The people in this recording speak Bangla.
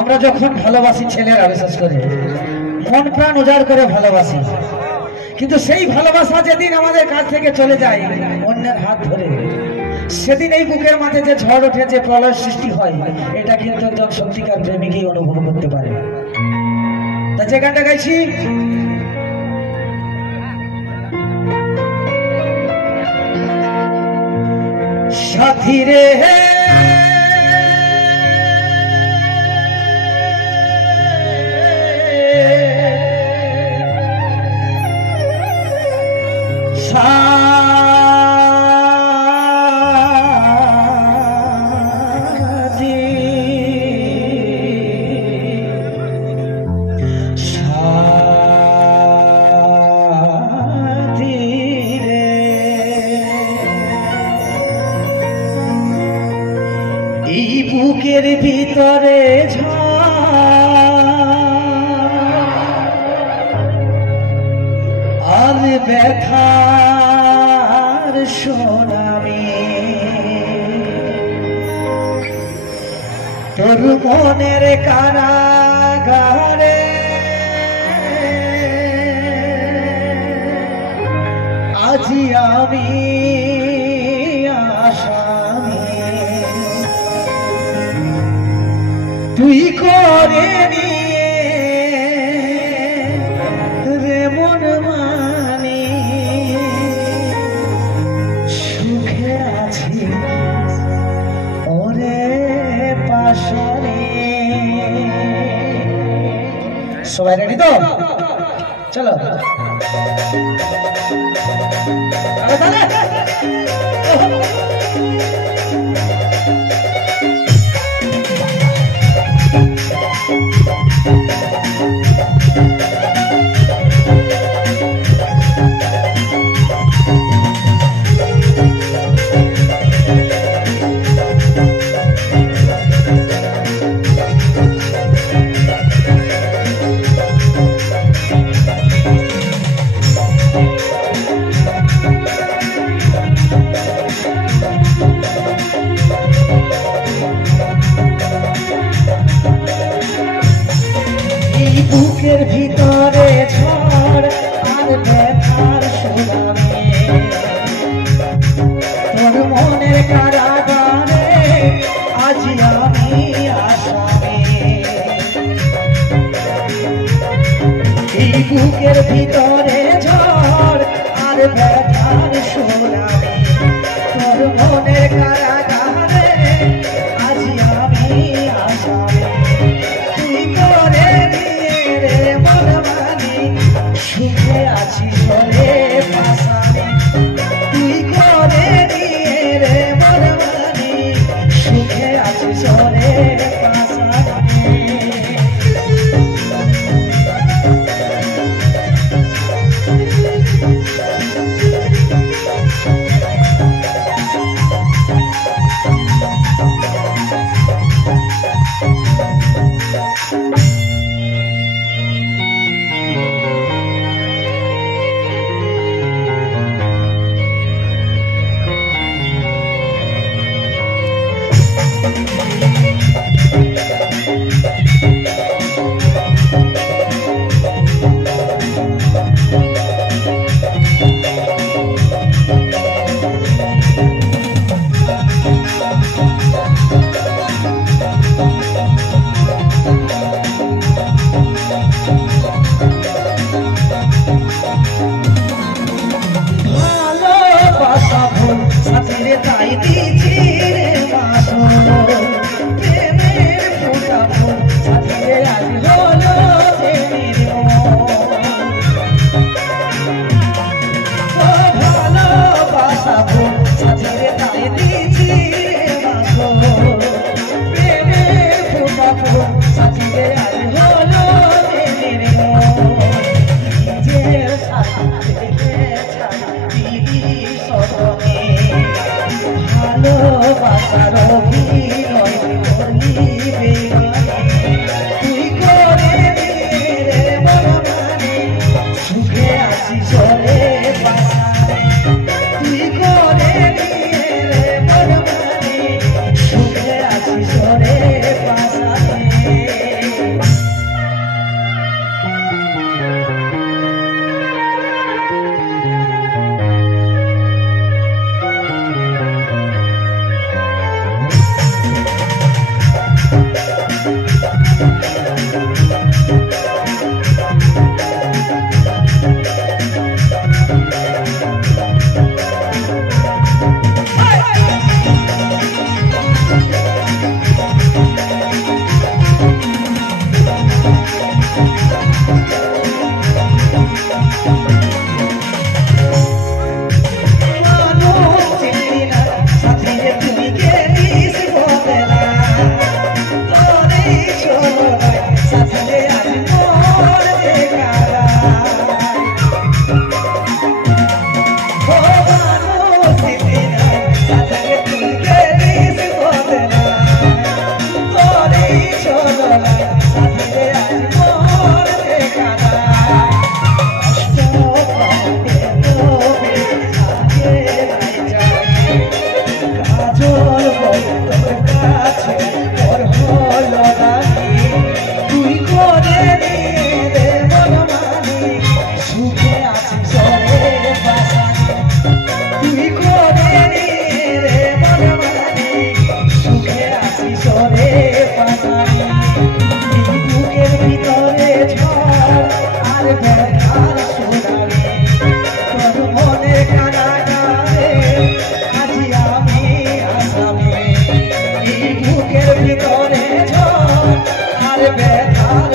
আমরা যখন ভালোবাসি ছেলেরা বিশেষ করে মন প্রাণ উজাড় করে ভালোবাসি, কিন্তু সেই ভালোবাসা যেদিন আমাদের কাছ থেকে চলে যায় অন্যের হাত ধরে, সেদিন এই বুকের মাঝে যে ঝড় ওঠে, যে প্রলয় সৃষ্টি হয়, এটা কিন্তু একজন সত্যিকার প্রেমিকই অনুভব করতে পারে। তা যে গানটা গাইছি, সাথী রে বুকের ভিতরে আর ব্যথার সোনামি, তোর মনের কারাগারে আজি আমি তুই করে নিয়ে রে মন মানি, সুখে আছি ওরে পাশারে। সবাই রেডি তো? চলো বুকের ভিতরে ঝড় আর ব্যথার সোনামি, তোর মনের কারাগারে আজি আমি আসামি। এই বুকের ভিতরে ঝড় আর ব্যথার সোনামি, তোর মনের কারাগারে আজি আমি আসামি। সুখে আছি সরে পাশানি, তুই করে দিয়ে রে মন মানি, সুখে আছি সরে পাশানি। জ্বালায় সাথে আজ মরতে কাদায় কষ্ট পাবে তবে আগে নাই যায় কাজল বল তোর কাছে তোর হলো রানী তুই করে নিয়ে রে মন মানি সুখে আছিস রে বাসানি তুই করে নিয়ে রে মন মানি সুখে আছিস রে বাসানি এই বুকের ভিতরে ঝড় আর ব্যথার শোনাবে তোর মনে কানা গানে আজি আমি আসামি এই বুকের ভিতরে ঝড় আর ব্যথার